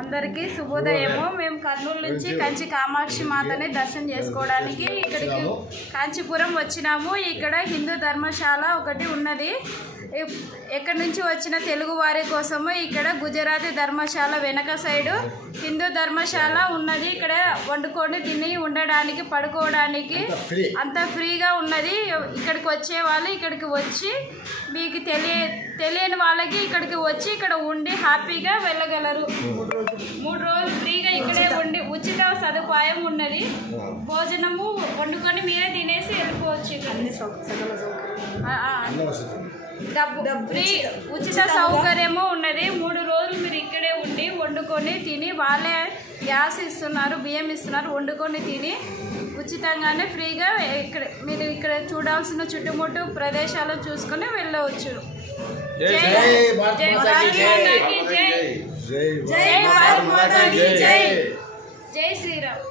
అందరికీ శుభోదయము। మేము కర్నూలు నుంచి కంచి కామాక్షి మాతని దర్శనం చేసుకోవడానికి ఇక్కడికి కాంచీపురం వచ్చినాము। ఇక్కడ హిందూ ధర్మశాల ఒకటి ఉన్నది। ఎక్కడి నుంచి వచ్చిన తెలుగు వారి కోసము ఇక్కడ గుజరాతీ ధర్మశాల వెనక సైడు హిందూ ధర్మశాల ఉన్నది। ఇక్కడ వండుకొని తిని ఉండడానికి పడుకోవడానికి అంత ఫ్రీగా ఉన్నది। ఇక్కడికి వచ్చే వాళ్ళు ఇక్కడికి వచ్చి మీకు తెలియని వాళ్ళకి ఇక్కడికి వచ్చి ఇక్కడ ఉండి హ్యాపీగా వెళ్ళగలరు। 3 రోజులు ఫ్రీగా ఇక్కడే ఉండి ఉచిత సదుపాయం ఉన్నది। భోజనము వండుకొని మీరే తినేసి వెళ్ళిపోవచ్చు। ఫ్రీ ఉచిత సౌకర్యము ఉన్నది। 3 రోజులు మీరు ఇక్కడే ఉండి వండుకొని తిని వాళ్ళే గ్యాస్ ఇస్తున్నారు, బియ్యం ఇస్తున్నారు, వండుకొని తిని ఉచితంగానే ఫ్రీగా మీరు ఇక్కడ చూడాల్సిన చుట్టుముట్టు ప్రదేశాలు చూసుకొని వెళ్ళవచ్చు। జై శ్రీరామ్।